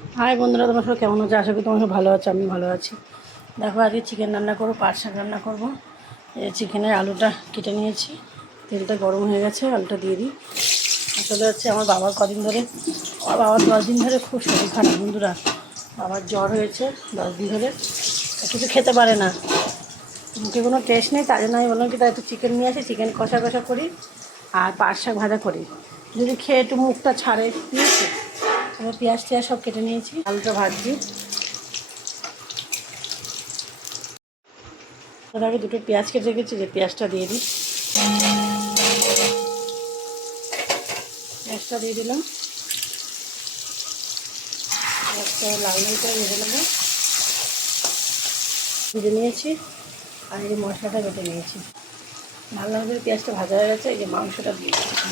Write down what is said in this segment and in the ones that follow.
High বন্ধুরা, তোমার সব কেমন আছে? আশা করি তোমার সব ভালো আছে, আমি ভালো আছি। দেখো, আজকে চিকেন রান্না করবো, পাট শাক রান্না করবো। এই চিকেনের আলুটা কেটে নিয়েছি, তেলটা গরম হয়ে গেছে, আলুটা দিয়ে দিই। আসলে হচ্ছে আমার বাবার বাবার 10 দিন ধরে খুব শরীর খারাপ বন্ধুরা। বাবার জ্বর হয়েছে 10 দিন ধরে, কিছু খেতে পারে না, মুখে কোনো টেস্ট নেই। তাই জন্য আমি বললাম কি, তাই একটু চিকেন নিয়ে আসি, চিকেন কষা কষা করি আর পাট শাক ভাজা করি, যদি খেয়ে একটু মুখটা ছাড়ে। ঠিক আছে, এবার পেঁয়াজ টিয়াজ সব কেটে নিয়েছি, আলুটা ভাজছি। তার আগে দুটো পেঁয়াজ কেটে রেখেছি, যে পেঁয়াজটা দিয়ে দিই। পেঁয়াজটা দিয়ে দিলাম, পেঁয়াজটা লাল লাল করে ভেজে নেবো। ভেজে নিয়েছি আর এই মশলাটা বেটে নিয়েছি। লাল লাল করে পেঁয়াজটা ভাজা হয়ে গেছে, এই যে মাংসটা দিয়ে দিচ্ছি,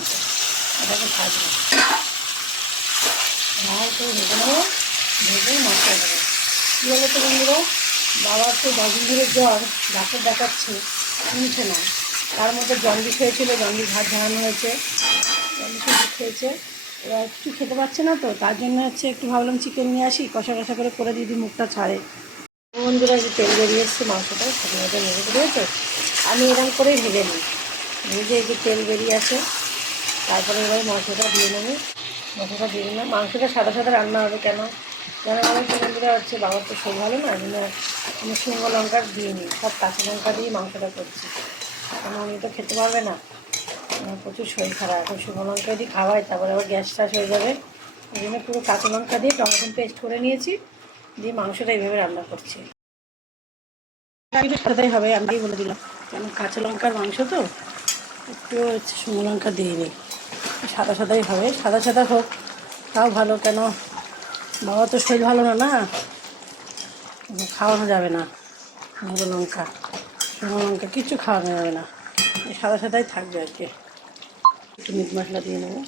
এটাকে ভাজবো, লাল করে ভেজে নেবো। ভেজে মশলা দেবো। কী বলো তো বন্ধুরা, বাবার তো 10 দিন ধরে জ্বর, ডাক্তার দেখাচ্ছে, শুনছে না। তার মধ্যে জন্ডিস হয়েছিল, জন্ডিস ভাত ঝাড়ানো হয়েছে, জন্ডিস খেয়েছে। এবার কিছু খেতে পারছে না, তো তার জন্য হচ্ছে একটু ভাবলাম চিকেন নিয়ে আসি, কষা কষা করে দিদি মুখটা ছাড়ে। বন্ধুরা, যে তেল বেরিয়ে এসছে, মাংসটা সাথে সাথে নেড়ে দিয়েছে। আমি এরকম করেই ভেজে নিই, ভেজে এই যে তেল বেরিয়ে আসে, তারপরে এবার মশলাটা দিয়ে নেবো। মশলাটা দিয়ে দিলাম, মাংসটা সাদা সাদা রান্না হবে। কেন আমার বন্ধুরা হচ্ছে, বাবার তো শরীর ভালো না, জন্য আমি শুকনো লঙ্কা দিইনি, সব কাঁচা লঙ্কা দিয়ে মাংসটা করছি। কারণ উনি তো খেতে পারবে না, আমার প্রচুর শরীর খারাপ। এখন শুকনো লঙ্কা দিয়ে খাওয়াই, তারপরে আবার গ্যাস ট্যাস হয়ে যাবে। ওই জন্য পুরো কাঁচা লঙ্কা দিয়ে টমেটো পেস্ট করে নিয়েছি, দিয়ে মাংসটা এইভাবে রান্না করছি। সাদাই হবে, আমি বলে দিলাম, কেন কাঁচা লঙ্কার মাংস তো একটু হচ্ছে শুকনো লঙ্কা দিয়ে নিই, সাদা সাদাই হবে। সাদা সাদা হোক তাও ভালো, কেন বাবা তো শরীর ভালো না, না খাওয়ানো যাবে না। গুঁড়ো লঙ্কা, শুকনো লঙ্কা কিচ্ছু খাওয়ানো যাবে না, সাদা সাদাই থাকবে আর কি। একটু মিট মশলা দিয়ে নেবো।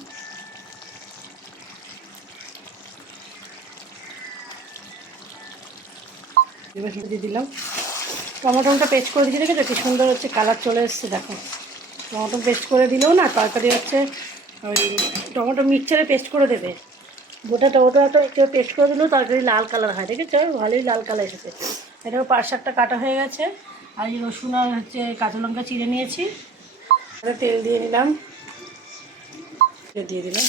মশলা দিয়ে দিলাম, টমেটোটা পেস্ট করে দিয়েছি, দেখেছো কি সুন্দর হচ্ছে কালার চলে এসছে। দেখো, টমেটো পেস্ট করে দিলেও না তরকারি হচ্ছে, ওই টমেটো মিক্সচারে পেস্ট করে দেবে, গোটা টমেটোটা একটু পেস্ট করে দিলেও তরকারি লাল কালার হয়। দেখেছো, ভালোই লাল কালার এসেছে। এটাও পাঁচ সাতটা কাটা হয়ে গেছে। আর এই রসুন আর হচ্ছে কাঁচা লঙ্কা চিড়ে নিয়েছি, তেল দিয়ে নিলাম, দিয়ে দিলাম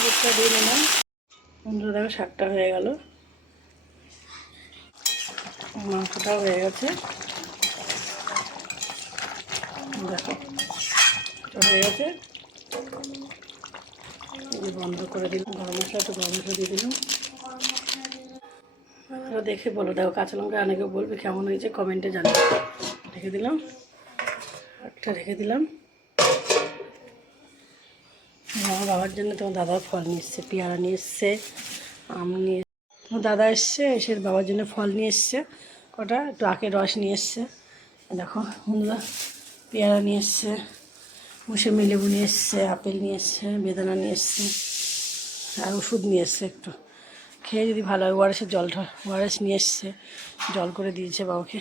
দুধটা দিয়ে নিলাম। বন্ধুরা দেখো, শাকটা হয়ে গেল, মাংসটাও হয়ে গেছে। দেখো হয়ে গেছে, বন্ধ করে দিলাম। গরম মশলা, একটু গরম মশলা দিয়ে দিলাম। দেখে বলো, দেখো কাঁচা লঙ্কা অনেকে বলবে কেমন হয়েছে, কমেন্টে জানাবে। রেখে দিলাম, একটা রেখে দিলাম। আমার বাবার জন্য তোমার দাদার ফল নিয়ে এসছে, পেয়ারা নিয়ে এসছে, আম নিয়ে, তোমার দাদা এসছে, এসে বাবার জন্য ফল নিয়ে এসছে কটা, একটু আখের রস নিয়ে এসছে। দেখো বন্ধুরা, পেয়ারা নিয়ে এসছে, মৌসুমি লেবু নিয়ে এসছে, আপেল নিয়ে এসছে, বেদানা নিয়ে এসছে, আর ওষুধ নিয়ে এসছে। একটু খেয়ে যদি ভালো হয়, ওআরএসের জলটা, ওআরএস নিয়ে এসছে, জল করে দিয়েছে বাবাকে।